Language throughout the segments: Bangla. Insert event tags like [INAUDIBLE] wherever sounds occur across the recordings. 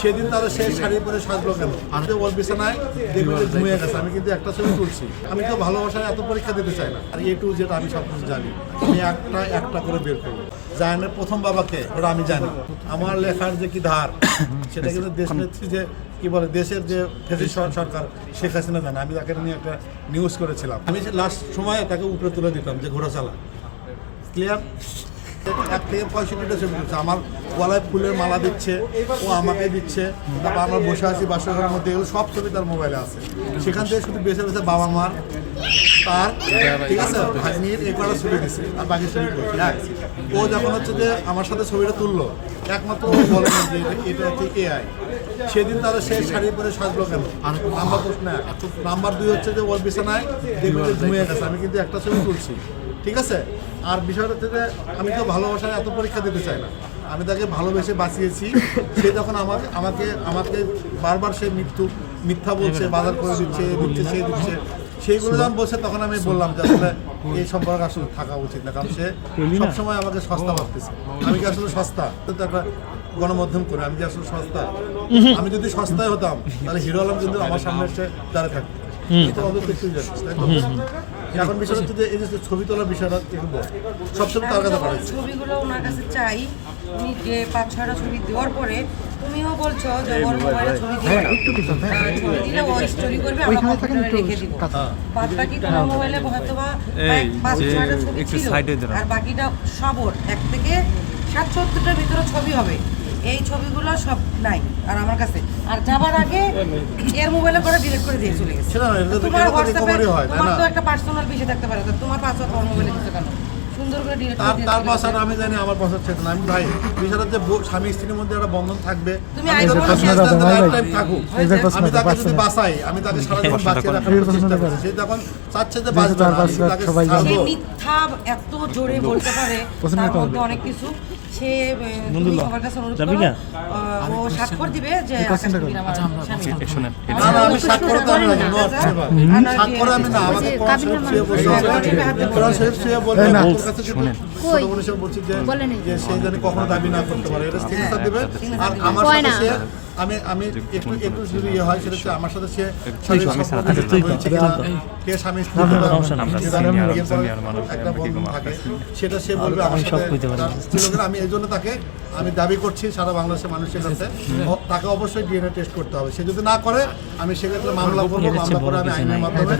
সেদিন তারা সেই শাড়ি পরে সাজলো কেন? তো ওর বিছানায় দেখবে ঘুমিয়ে গেছে, আমি কিন্তু একটা ছবি তুলছি। আমি তো ভালোবাসায় এত পরীক্ষা দিতে চাই না। আর এ টু যেটা আমি সব কিছু জানি। আমি একটা একটা করে বের করব। জায়নের প্রথম বাবাকে, ওটা আমি জানি। আমার লেখার যে কি ধার, সেটা কিন্তু দেশ নেত্রী যে, কি বলে, দেশের যে ফেসিস সরকার, শেখ হাসিনা জানে। আমি তাকে নিয়ে একটা নিউজ করেছিলাম। আমি লাস্ট সময়ে তাকে উপরে তুলে দিতাম যে ঘোড়া চালা ক্লিয়ার এক থেকে পঁয়ষট্টিটা ছবি তুলছে আমার গলায় ফুলের মালা দিচ্ছে, ও আমাকে দিচ্ছে, তারপর আমরা বসে আছি মধ্যে, এগুলো সব ছবি তার মোবাইলে আছে। সেখান থেকে শুধু বেছে বেছে বাবা মার, তার, ঠিক আছে ভাগ্নির ছবি দিচ্ছে আর বাকি ছবি করছে ও যখন হচ্ছে যে আমার সাথে ছবিটা তুললো, একমাত্র ও বলে যে এটা- হচ্ছে এআই সেদিন তারা সেই শাড়ি পরে সাজলো কেন? নাম্বার প্রশ্ন নাম্বার দুই হচ্ছে যে ওর বিছানায় দেখবে ঘুমিয়ে গেছে, আমি কিন্তু একটা ছবি তুলছি। ঠিক আছে? আর বিষয়টা হচ্ছে যে আমি তো ভালোবাসায় এত পরীক্ষা দিতে চাই না। আমি তাকে ভালোবেসে বাঁচিয়েছি। সে যখন আমাকে আমাকে আমাকে বারবার সে মৃত্যু মিথ্যা বলছে বাজার করে দিচ্ছে দিচ্ছে সে দিচ্ছে। সেইগুলো যখন বলছে তখন আমি বললাম যে আসলে এই সম্পর্ক আসলে থাকা উচিত না। কারণ সে সবসময় আমাকে সস্তা ভাবতেছে। আমি কি আসলে সস্তা? তো একটা গণমাধ্যম করে আমি কি আসলে সস্তা? আমি যদি সস্তায় হতাম তাহলে হিরো আলম কিন্তু আমার সামনে এসে দাঁড়িয়ে থাকতো। তো অন্তত একটু তাই তো? এখন বিষয় হচ্ছে যে এই যে ছবি তোলার বিষয়টা একটু বল। সব ছবি তার কাছে পাঠাচ্ছি ছবিগুলো ওনার কাছে চাই। উনি যে পাঁচ ছয়টা ছবি দেওয়ার পরে তুমিও বলছো যে ওর মোবাইলে ছবি দিও না। আহ, ছবি দিলে ও স্টোরি করবে আমরা কম্পিউটারে রেখে দিব। বাদ বাকি তোমার মোবাইলে হয়তো বা পাঁচ ছয়টা ছবি ছিল। আর বাকিটা সব ওর এক থেকে সাত সত্তরটার ভিতরে ছবি হবে। এই ছবিগুলো সব নাই আর আমার কাছে। আর যাবার আগে এর মোবাইলে করে ডিলিট করে দিয়ে চলে গেছে। তোমার হোয়াটসঅ্যাপে হয়, তোমার তো একটা পার্সোনাল বিষয় থাকতে পারে তোমার পাসওয়ার্ড তোমার মোবাইলে দিতে কেন? সুন্দর করে তার তার চলে আমি জানি আমার পাশার ছেড়ে না আমি ভাই বিষয়টা যে স্বামী স্ত্রীর মধ্যে একটা বন্ধন থাকবে। আমি থাকুক। আমি তাকে যদি পার্সোনাল। আমি তাকে সারা জীবন বাঁচিয়ে। করছি। সে যখন চাচ্ছে যে বাঁচবে তাকে। মিথ্যা এত জোরে বলতে পারে তার মধ্যে অনেক কিছু। সে সবার কাছে অনুরোধ করো ও স্বাক্ষর দিবে যে। এই শোনেন না না আমি স্বাক্ষর তো আমি। স্বাক্ষর আমি না আমাকে কোরআন শরীফ ছুঁয়ে বলবে কাছে যদি ছোট বোন হিসেবে বলছি যে যে সে জানি কখনো দাবি না করতে পারে। এটা সিগনেচার দিবে। আর আমার সাথে সে আমি আমি একটু একটু যদি ইয়ে হয় সেটা আমার সাথে সে কে স্বামী স্ত্রী সেটা সে বলবে আমার সাথে। আমি এই জন্য তাকে আমি দাবি করছি সারা বাংলাদেশের মানুষের কাছে। তাকে অবশ্যই ডিএনএ টেস্ট করতে হবে। সে যদি না করে আমি সেক্ষেত্রে মামলা করব মামলা করে আমি আইনের মাধ্যমে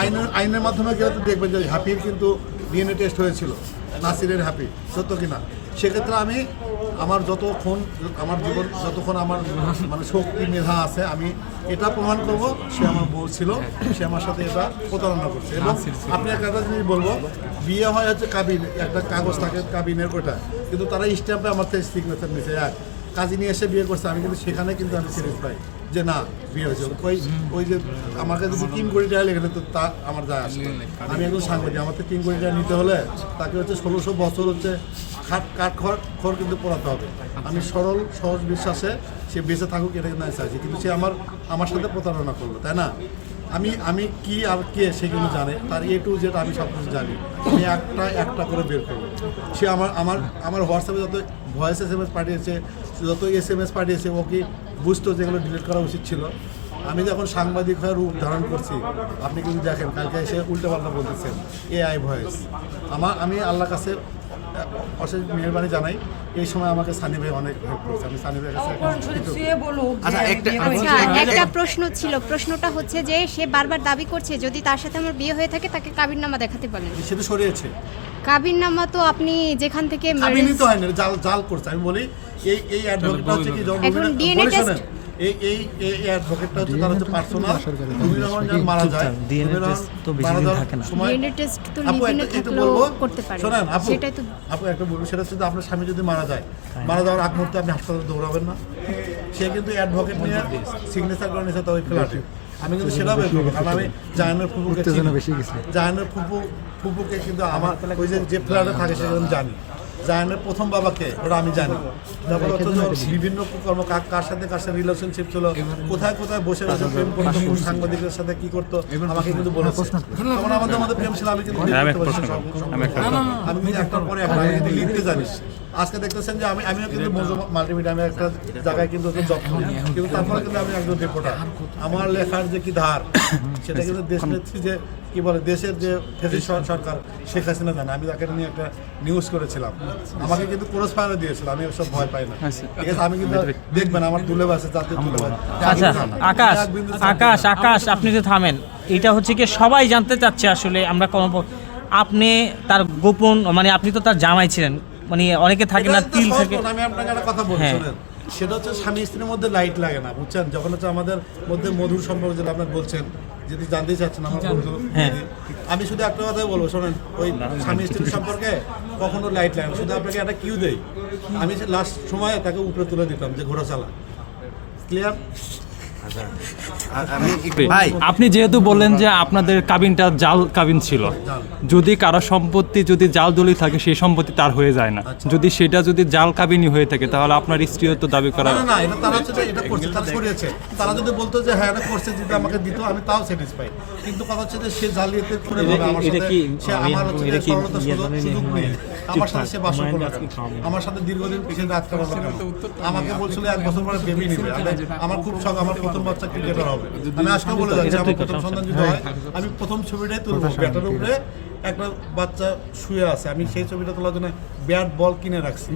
আইনের আইনের মাধ্যমে গেলে তো দেখবেন যে হাফির কিন্তু ডিএনএ টেস্ট হয়েছিল নাসিরের হ্যাপি সত্য কিনা? সেক্ষেত্রে আমি আমার যতক্ষণ আমার জীবন যতক্ষণ আমার মানে শক্তি মেধা আছে আমি এটা প্রমাণ করব সে আমার বউ ছিল সে আমার সাথে এটা প্রতারণা করছে। এবং আপনি একটা জিনিস বলব বিয়ে হয় হচ্ছে কাবিন একটা কাগজ থাকে কাবিনের ওটা কিন্তু তারা স্ট্যাম্পে আমার থেকে সিগনেচার নিচে এক। কাজী নিয়ে এসে বিয়ে করছে আমি কিন্তু সেখানে কিন্তু আমি সিরিজ পাই। যে না, বিয়ে হয়েছে। ওই ওই যে আমাকে যদি তিন কোটি টাকা লেগে তো তা আমার যায় আসে। আমি একজন সাংবাদিক আমার তো তিন কোটি টাকা নিতে হলে তাকে হচ্ছে ষোলোশো বছর হচ্ছে খাট, কাঠ খড় খড় কিন্তু পোড়াতে হবে। আমি সরল, সহজ বিশ্বাসে সে বেঁচে থাকুক এটা কিন্তু আমি চাইছি। কিন্তু সে আমার আমার সাথে প্রতারণা করল, তাই না? আমি আমি কি আর কে সেগুলো জানে। তার এ টু যেটা আমি সব কিছু জানি। আমি একটা একটা করে বের করব। সে আমার আমার আমার হোয়াটসঅ্যাপে যত ভয়েস এস এম এস পাঠিয়েছে, যত এস এম এস পাঠিয়েছে, ও কি বুঝতো যেগুলো ডিলিট করা উচিত ছিল। আমি যখন সাংবাদিক হয়ে রূপ ধারণ করছি, আপনি কিন্তু দেখেন, কালকে এসে উল্টো পাল্টা বলতেছেন আই ভয়েস আমার আমি আল্লাহ কাছে অশেষ মেহরবানি জানাই। এই সময় আমাকে সানি ভাই অনেক হেল্প করছে। আমি সানি ভাইয়ের কাছে আচ্ছা, একটা- একটা প্রশ্ন ছিল। প্রশ্নটা হচ্ছে যে সে বারবার দাবি করছে যদি তার সাথে আমার বিয়ে হয়ে থাকে তাকে কাবিরনামা দেখাতে বলেন। সে তো সরিয়েছে। কাবিরনামা তো আপনি যেখান থেকে আমি নিতে হয় না জাল জাল করছে। আমি বলি এই এই অ্যাডভোকেটটা হচ্ছে কি এখন test? শোনেন, এই এই এই অ্যাডভোকেটটা হচ্ছে তার হচ্ছে পার্সোনাল রুবিনা রহমান যখন মারা যায় DNA রুবিনা তো বেশি দিন থাকে না। সময় DNA তো আপু লিভিনে থাকলেও করতে পারে। শোনেন আপু সেটাই তো- আপু একটা বলব সেটা হচ্ছে আপনার স্বামী যদি মারা যায় মারা যাওয়ার আগ মুহূর্তে আপনি হাসপাতালে দৌড়াবেন না। সে কিন্তু অ্যাডভোকেট নিয়ে সিগনেচার করে নিয়েছে তো ওই ফ্ল্যাটে আমি কিন্তু সেটাও বের করব কারণ আমি জাহানের ফুপুকে। জাহানের ফুপু ফুপুকে কিন্তু আমার ওই যে যে ফ্ল্যাটে থাকে সেটা আমি জানি। জাহানের প্রথম বাবাকে ওটা আমি জানি। তারপর হচ্ছে বিভিন্ন কর্ম কার কার সাথে কার সাথে রিলেশনশিপ ছিল কোথায় কোথায় বসে বসে প্রেম করতো কোন সাংবাদিকের সাথে কি করতো আমাকে কিন্তু বলেছে। তখন আমাদের মধ্যে প্রেম ছিল আমি কিন্তু আমি কিন্তু একটার পরে একটা আমি কিন্তু লিখতে জানিস আজকে দেখতেছেন যে আমি আমিও কিন্তু মাল্টিমিডিয়া আমি একটা জায়গায় কিন্তু জব করি। কিন্তু তারপরে কিন্তু আমি একজন রিপোর্টার আমার লেখার যে কি ধার [COUGHS] সেটা কিন্তু দেশ নেত্রী যে কি বলে দেশের যে ফেসিস সরকার শেখ হাসিনা জানে। আমি তাকে নিয়ে একটা নিউজ করেছিলাম। আমাকে কিন্তু ক্রস ফায়ারে দিয়েছিল। আমি ওসব ভয় পাই না। ঠিক আছে আমি কিন্তু দেখবেন আমার তুলে বাসে জাতীয় তুলে বাসে আচ্ছা আকাশ আকাশ আকাশ আপনি যে থামেন এটা হচ্ছে কি সবাই জানতে চাচ্ছে আসলে আমরা কোন আপনি তার গোপন মানে আপনি তো তার জামাই ছিলেন। মানে অনেকে থাকে না তিল থাকে। আমি আপনাকে একটা কথা বলি হ্যাঁ। সেটা হচ্ছে স্বামী স্ত্রীর মধ্যে লাইট লাগে না বুঝছেন? যখন হচ্ছে আমাদের মধ্যে মধুর সম্পর্ক যেটা আপনার বলছেন যদি জানতে চাচ্ছেন আমার বন্ধু হ্যাঁ। আমি শুধু একটা কথাই বলব শোনেন ওই স্বামী স্ত্রীর সম্পর্কে কখনো লাইট লাগে না শুধু আপনাকে একটা কিউ দেই। আমি লাস্ট সময়ে তাকে উপরে তুলে দিতাম যে ঘোড়া চালা ক্লিয়ার আপনি যেহেতু বললেন যে আপনাদের কাবিনটা জাল কাবিন ছিল যদি কারও সম্পত্তি যদি জাল দলি থাকে সেই সম্পত্তি তার হয়ে যায় না। যদি সেটা যদি জাল কাবিনই হয়ে থাকে তাহলে আপনার স্ত্রীও তো দাবি করা না এটা তারা হচ্ছে এটা করছে তারা সরিয়েছে তারা যদি বলতো যে হ্যাঁ এটা করছে যদি আমাকে দিত আমি তাও স্যাটিসফাই কিন্তু কথা হচ্ছে যে সে জালিয়াতে করে আমার সাথে সে আমার হচ্ছে আমার সাথে সে করল আমার সাথে দীর্ঘদিন পিছিয়ে রাত কাটালো আমাকে বলছিল এক বছর পরে বেবি নিবে। আমি- আমার খুব শখ আমার প্রথম বাচ্চা ক্রিকেটার হবে। আমি আজকে বলে যাচ্ছি আমার প্রথম সন্তান যদি হয় আমি প্রথম ছবিটাই তুলবো। ব্যাটার উপরে একটা বাচ্চা শুয়ে আছে। আমি সেই ছবিটা তোলার জন্য ব্যাট বল কিনে রাখছি।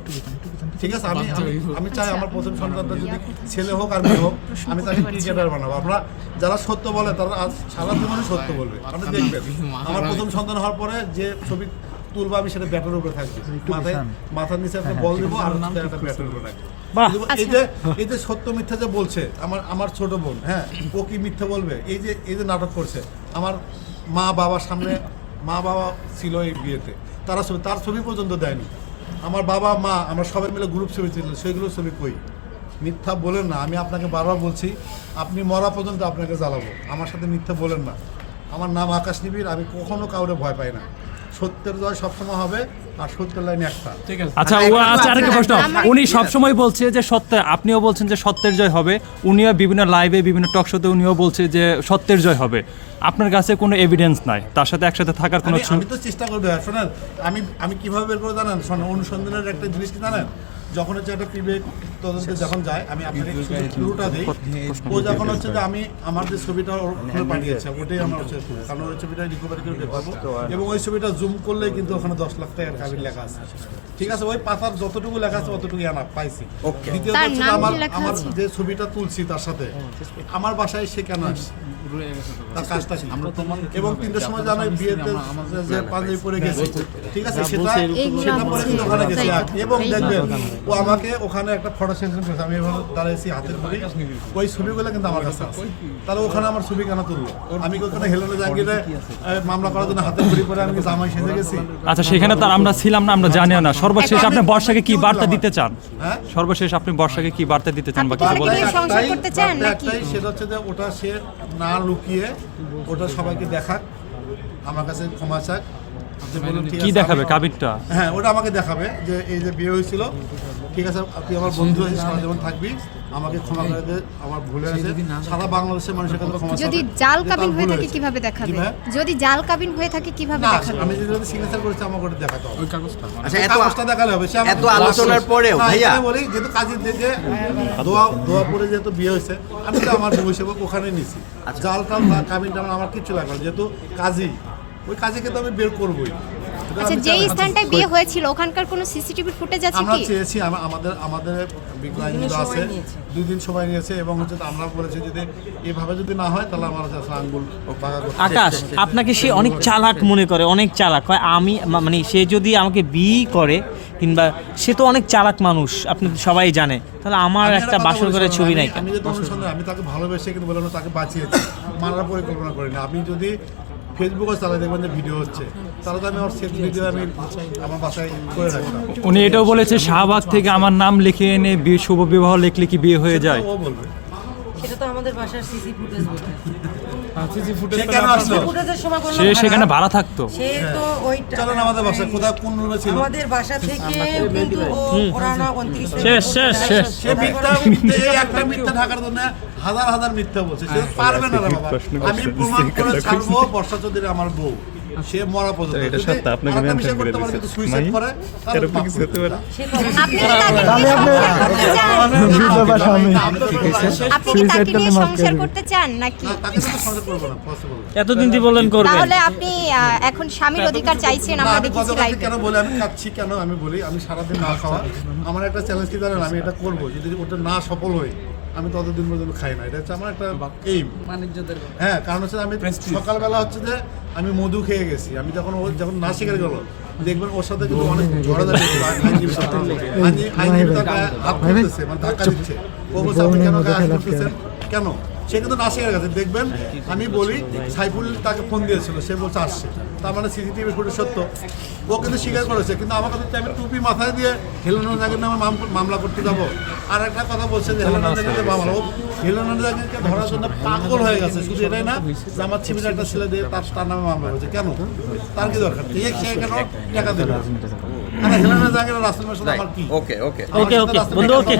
ঠিক আছে? আমি আমি- আমি চাই আমার প্রথম সন্তানটা যদি ছেলে হোক আর মেয়ে হোক আমি তাকে ক্রিকেটার বানাবো। আমরা যারা সত্য বলে তারা আজ সারা জীবনে সত্য বলবে। আপনি দেখবেন। আমার প্রথম সন্তান হওয়ার পরে যে ছবি তুলবো আমি সেটা ব্যাটের উপরে থাকবে। মাথায় মাথার নিচে একটা বল দেবো আর একটা ব্যাটের উপরে রাখব এই যে এই যে সত্য মিথ্যা যে বলছে আমার আমার ছোট বোন হ্যাঁ ও কি মিথ্যা বলবে? এই যে এই যে নাটক করছে আমার মা বাবার সামনে মা বাবা ছিল এই বিয়েতে। তারা ছবি তার ছবি পর্যন্ত দেয়নি। আমার বাবা মা আমরা সবাই মিলে গ্রুপ ছবি ছিল সেইগুলো ছবি কই? মিথ্যা বলেন না আমি আপনাকে বারবার বলছি আপনি মরা পর্যন্ত আপনাকে জ্বালাবো। আমার সাথে মিথ্যা বলেন না। আমার নাম আকাশ নিবিড় আমি কখনো কাউরে ভয় পাই না। সত্যের জয় সবসময় হবে আর সত্যের লাইন একটা। আচ্ছা ও আচ্ছা আরেকটা প্রশ্ন। উনি সবসময় বলছে যে সত্য আপনিও বলছেন যে সত্যের জয় হবে। উনিও বিভিন্ন লাইভে বিভিন্ন টক শোতে উনিও বলছে যে সত্যের জয় হবে। আপনার কাছে কোনো এভিডেন্স নাই? তার সাথে একসাথে থাকার কোনো আমি আমি তো চেষ্টা করব শোনেন আমি আমি কীভাবে বের করে জানেন? শোনেন অনুসন্ধানের একটা জিনিস কি জানেন? যখন হচ্ছে একটা প্রিভেক তদন্তে যখন যায় আমি আপনাকে ক্লুটা দিই ও যখন হচ্ছে যে আমি আমার যে ছবিটা ওখানে পাঠিয়েছে ওটাই আমার হচ্ছে কারণ ওই ছবিটা রিকভারি করে দেখাবো। এবং ওই ছবিটা জুম করলেই কিন্তু ওখানে দশ লাখ টাকার কাবির লেখা আছে। ঠিক আছে ওই পাতার যতটুকু লেখা আছে অতটুকু আনা পাইছি। দ্বিতীয়ত হচ্ছে আমার আমার যে ছবিটা তুলছি তার সাথে আমার বাসায় সে কেন আসছে? তার কাজটা কি? এবং তিনটের সময় জানো বিয়েতে যে- যে পাঞ্জাবি পরে গেছে। ঠিক আছে সেটা সেটা পরে কিন্তু ওখানে গেছে। তাই আর- কথা। এবং দেখবেন। ও আমাকে ওখানে একটা ফটো সেশন করেছে আমি এভাবে দাঁড়াইছি হাতের ঘড়ি। ওই ছবিগুলো কিন্তু আমার কাছে আছে। তাহলে ওখানে আমার ছবি কেন তুললো? আমি কি ওখানে হেলেনে জাঙ্গিরে মামলা করার জন্য হাতের ঘড়ি পরে আমি জামাই সেজে গেছি? আচ্ছা সেখানে তার আমরা ছিলাম না আমরা জানিও না। সর্বশেষ আপনি বর্ষাকে কি বার্তা দিতে চান? হ্যাঁ? সর্বশেষ আপনি বর্ষাকে কি বার্তা দিতে চান বা কিছু বলতে চান? একটাই, সেটা হচ্ছে যে ওটা সে না লুকিয়ে ওটা সবাইকে দেখাক। আমার কাছে ক্ষমা চাক। কি দেখাবে আমি- কাবিনটা হ্যাঁ ওটা আমাকে দেখাবে যে এই যে বিয়ে হয়েছিল। ঠিক আছে তুই আমার বন্ধু আছিস সারা জীবন থাকবি। আমাকে ক্ষমা করে দে আমার ভুলে আছে সারা বাংলাদেশের মানুষের কাছে ক্ষমা যদি জাল কাবিন হয়ে থাকে কীভাবে দেখাবে? যদি জাল কাবিন হয়ে থাকে কীভাবে দেখাবে? আমি যদি সিগনেচার করেছি আমাকে ওটা দেখাতে হবে। আচ্ছা এত কাগজটা দেখালে হবে। সে এত আলোচনার পরেও ভাইয়া। এখানে বলি যেহেতু কাজের দিকে দোয়া দোয়া পরে যেহেতু বিয়ে হয়েছে আমি তো আমার বউ হিসেবে ওখানে নিছি। আচ্ছা। জাল টাল কাবিন টাবিন আমার কিচ্ছু লাগবে না যেহেতু কাজী। ওই কাজীকে তো আমি বের করবোই। আচ্ছা আমি যেই। স্থানটায় বিয়ে হয়েছিল ওখানকার কোনো সিসিটিভি ফুটেজ আছে কি? আমরা চেয়েছি আমাদের আমাদের বিজ্ঞানী দুদিনের আছে। দুই দিন সময় নিয়েছে এবং হচ্ছে আমরা বলেছি যদি এভাবে যদি না হয় তাহলে আমার কাছে আঙ্গুল আকাশ আপনাকে সে অনেক চালাক মনে করে অনেক চালাক। হয় আমি মানে সে যদি আমাকে বিয়ে করে কিংবা সে তো অনেক চালাক মানুষ আপনি সবাই জানে তাহলে আমার একটা বাসর করে ছবি আমি- নাই আমি আমি তাকে ভালোবেসে কিন্তু বললাম তাকে বাঁচিয়েছি। মারার পরিকল্পনা করিনি। আপনি যদি ফেসবুকে চালাই দেখবেন যে ভিডিও হচ্ছে। তাহলে তো আমি আমার ভিডিও আমি আমার বাসায় করে রাখলাম উনি এটাও বলেছে শাহবাগ থেকে আমার নাম লিখে এনে বিয়ে শুভ বিবাহ লিখলে কি বিয়ে হয়ে যায়? ও বলবে। সেটা তো আমাদের বাসার সিসি ফুটেজ বলতে সে কেন আসলো? ফুটেজের সময় কোনো সে সেখানে ভাড়া থাকতো। সে তো ওই চলেন আমাদের বাসায় কোথায় কোন রুমে ছিল? আমাদের বাসা থেকে কিন্তু ও পুরানো 29 শেষ, শেষ, শেষ। সে মিথ্যা মিথ্যে এই একটা মিথ্যা ঢাকার জন্য হাজার হাজার মিথ্যা বলছে। সে পারবে না বাবা। আমি প্রমাণ করে ছাড়বো বর্ষা চৌধুরী আমার বউ। সে মরা পর্যন্ত এটা সত্য, আপনাকে আরেকটা করে দিয়েছে। যদি করে, এরকম কিছু হতে পারে? দিতে সে কথা আপনি তাকে নিয়ে সংসার করতে চান? আপনি কি তাকে নিয়ে সংসার করতে চান নাকি না, তাকে তো সংসার করব না, possible না। এতদিন করবেন তাহলে আপনি এখন স্বামীর অধিকার চাইছেন না, আমরা আমি দেখেছি লাইভে কেন বলি আমি খাচ্ছি কেন আমি বলি আমি সারাদিন না খাওয়া আমার একটা চ্যালেঞ্জ কি জানেন আমি এটা করব যদি ওটা না সফল হই আমি ততদিন পর্যন্ত খাই না। এটা হচ্ছে আমার একটা এইম হ্যাঁ কারণ হচ্ছে আমি সকালবেলা হচ্ছে যে আমি মধু খেয়ে গেছি। আমি যখন ও যখন না শিখে গেল দেখবেন ওর সাথে কিন্তু অনেক ঝড়াঝাটি হলো, আইন- আইনজীবীর সাথে। আইনজীবী- আইনজীবী তার গায়ে হাত করতেছে মানে ধাক্কা দিচ্ছে। ও বলছে আপনি কেন গায়ে হাত করতেছেন? কেন? সে কিন্তু না শিখে গেছে। দেখবেন আমি বলি সাইফুল তাকে ফোন দিয়েছিল সে বলছে আসছে। তার মানে সিসিটিভি ফুটেজ সত্য। ও কিন্তু স্বীকার করেছে কিন্তু আমার কথা আমি টুপি মাথায় দিয়ে হেলেনা জাগের নামে মামলা করতে যাব। আর একটা কথা বলছে যে হেলেনা জাগের মামলা। ও হেলেনা জাগেরকে ধরার জন্য পাগল হয়ে গেছে। শুধু এটাই না যে আমার ছিমির একটা ছেলে দিয়ে তার তার নামে মামলা হয়েছে। কেন? তার কি দরকার? সে সে কেন টাকা দেবে হেলেনা জাগের রাসেলের সাথে আমার কি? ওকে ওকে ওকে ওকে বন্ধু ওকে